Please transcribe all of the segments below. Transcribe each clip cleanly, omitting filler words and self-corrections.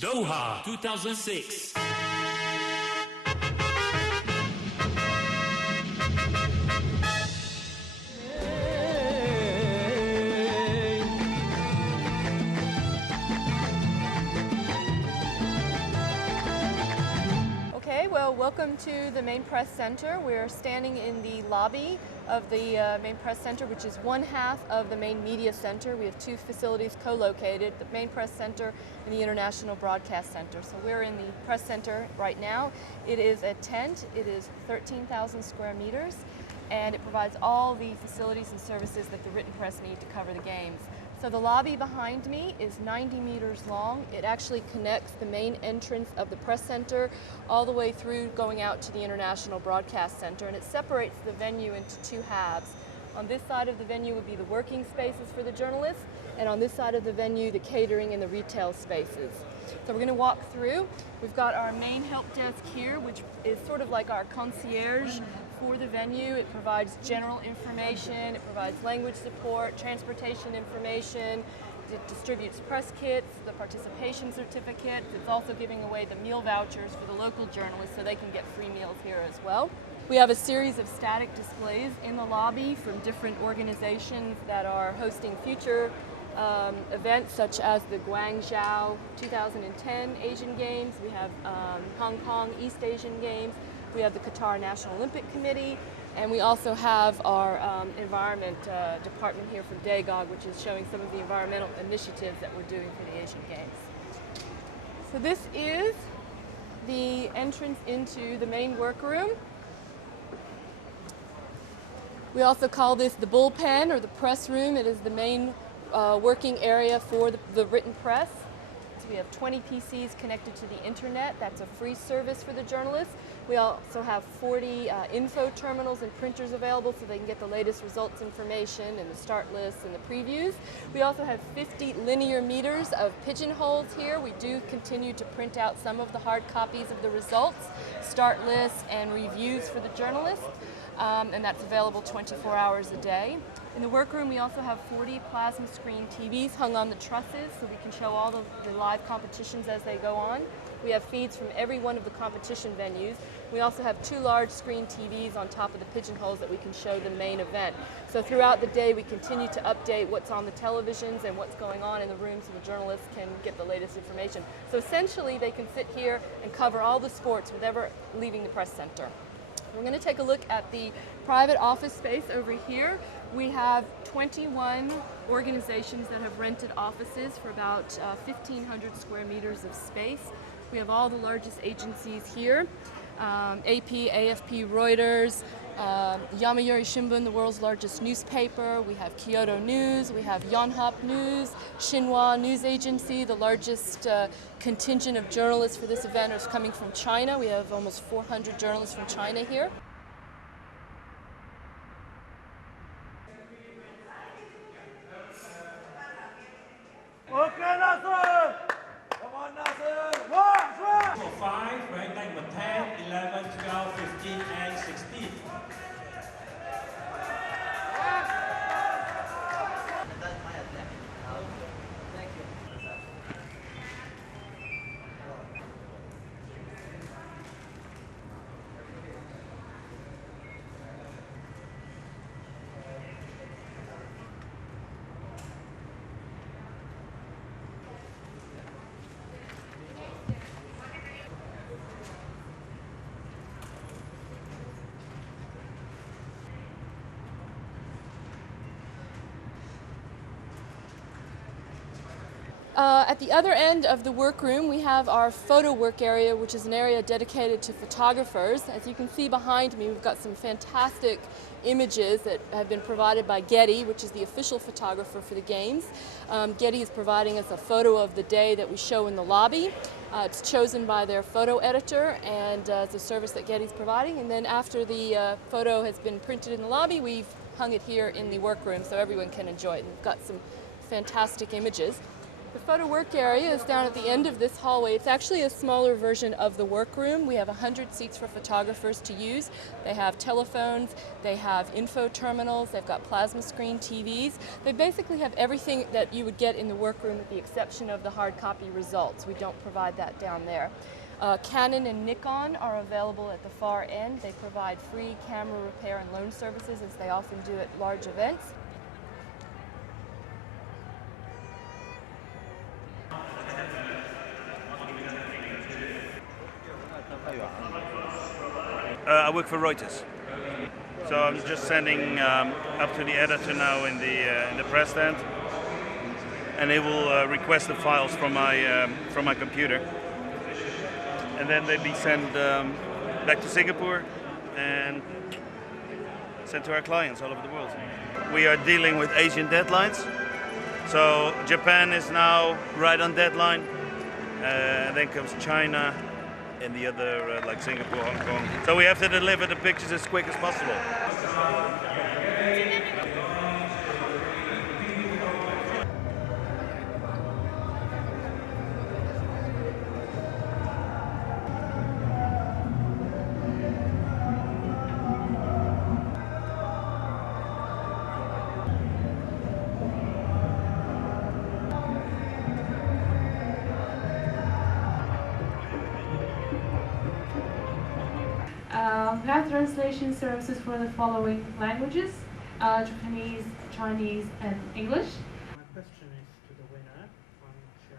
Doha 2006. Okay, well, welcome to the main press center. We're standing in the lobby of the main press center, which is one half of the main media center. We have two facilities co-located, the main press center and the International Broadcast Center. So we're in the press center right now. It is a tent. It is 13,000 square meters, and it provides all the facilities and services that the written press need to cover the games. So the lobby behind me is 90 meters long. It actually connects the main entrance of the press center all the way through going out to the International Broadcast Center, and it separates the venue into two halves. On this side of the venue would be the working spaces for the journalists, and on this side of the venue, the catering and the retail spaces. So we're going to walk through. We've got our main help desk here, which is sort of like our concierge for the venue. It provides general information, it provides language support, transportation information, it distributes press kits, the participation certificates. It's also giving away the meal vouchers for the local journalists so they can get free meals here as well. We have a series of static displays in the lobby from different organizations that are hosting future events, such as the Guangzhou 2010 Asian Games. We have Hong Kong East Asian Games. We have the Qatar National Olympic Committee, and we also have our environment department here from DAGOG, which is showing some of the environmental initiatives that we're doing for the Asian Games. So this is the entrance into the main workroom. We also call this the bullpen or the press room. It is the main working area for the written press. We have 20 PCs connected to the internet. That's a free service for the journalists. We also have 40 info terminals and printers available so they can get the latest results information and the start lists and the previews. We also have 50 linear meters of pigeonholes here. We do continue to print out some of the hard copies of the results, start lists, and reviews for the journalists. And that's available 24 hours a day. In the workroom, we also have 40 plasma screen TVs hung on the trusses so we can show all the live competitions as they go on. We have feeds from every one of the competition venues. We also have two large screen TVs on top of the pigeonholes that we can show the main event. So throughout the day, we continue to update what's on the televisions and what's going on in the room so the journalists can get the latest information. So essentially, they can sit here and cover all the sports without ever leaving the press center. We're going to take a look at the private office space over here. We have 21 organizations that have rented offices for about 1,500 square meters of space. We have all the largest agencies here, AP, AFP, Reuters, Yomiuri Shimbun, the world's largest newspaper. We have Kyoto News, we have Yonhap News, Xinhua News Agency, the largest contingent of journalists for this event is coming from China. We have almost 400 journalists from China here. Okay, Nasser! Come on, Nasser! One, 5, rank number 10, 11, 12, 15, and 16. At the other end of the workroom, we have our photo work area, which is an area dedicated to photographers. As you can see behind me, we've got some fantastic images that have been provided by Getty, which is the official photographer for the games. Getty is providing us a photo of the day that we show in the lobby. It's chosen by their photo editor, and it's a service that Getty's providing. And then after the photo has been printed in the lobby, we've hung it here in the workroom so everyone can enjoy it. And we've got some fantastic images. The photo work area is down at the end of this hallway. It's actually a smaller version of the workroom. We have 100 seats for photographers to use. They have telephones, they have info terminals, they've got plasma screen TVs. They basically have everything that you would get in the workroom with the exception of the hard copy results. We don't provide that down there. Canon and Nikon are available at the far end. They provide free camera repair and loan services, as they often do at large events. I work for Reuters, so I'm just sending up to the editor now in the press stand, and they will request the files from my computer, and then they'll be sent back to Singapore and sent to our clients all over the world. We are dealing with Asian deadlines, so Japan is now right on deadline, and then comes China, and the other like Singapore, Hong Kong. So we have to deliver the pictures as quick as possible. We have translation services for the following languages: Japanese, Chinese, and English. My question is to the winner from Xiao.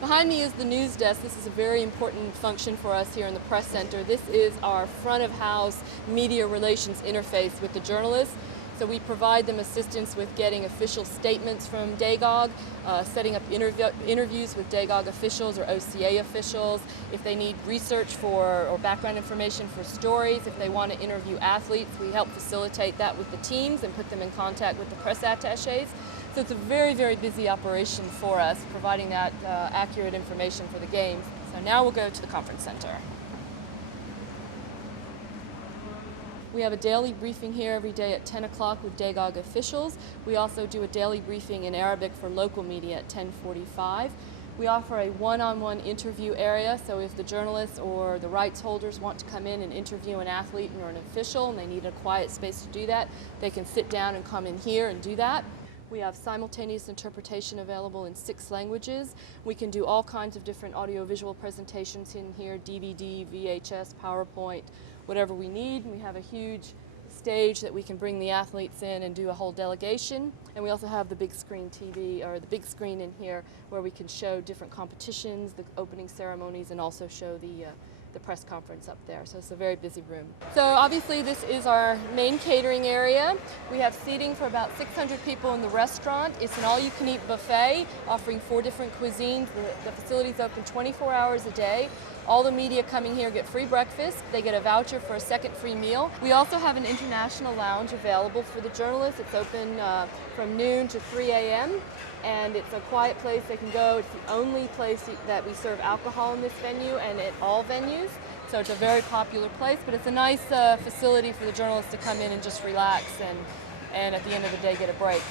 Behind me is the news desk. This is a very important function for us here in the press center. This is our front of house media relations interface with the journalists. So we provide them assistance with getting official statements from DAGOG, setting up interviews with DAGOG officials or OCA officials, if they need research for or background information for stories, if they want to interview athletes, we help facilitate that with the teams and put them in contact with the press attaches. So it's a very, very busy operation for us, providing that accurate information for the games. So now we'll go to the conference center. We have a daily briefing here every day at 10 o'clock with DAGOG officials. We also do a daily briefing in Arabic for local media at 10:45. We offer a one-on-one interview area, so if the journalists or the rights holders want to come in and interview an athlete or an official and they need a quiet space to do that, they can sit down and come in here and do that. We have simultaneous interpretation available in 6 languages. We can do all kinds of different audiovisual presentations in here, DVD, VHS, PowerPoint, whatever we need. We have a huge stage that we can bring the athletes in and do a whole delegation. And we also have the big screen TV, or the big screen in here, where we can show different competitions, the opening ceremonies, and also show the press conference up there. So it's a very busy room. So obviously this is our main catering area. We have seating for about 600 people in the restaurant. It's an all-you-can-eat buffet offering 4 different cuisines. The facility's open 24 hours a day. All the media coming here get free breakfast. They get a voucher for a second free meal. We also have an international lounge available for the journalists. It's open from noon to 3 a.m. and it's a quiet place they can go. It's the only place that we serve alcohol in this venue and at all venues. So it's a very popular place, but it's a nice facility for the journalists to come in and just relax and at the end of the day get a break.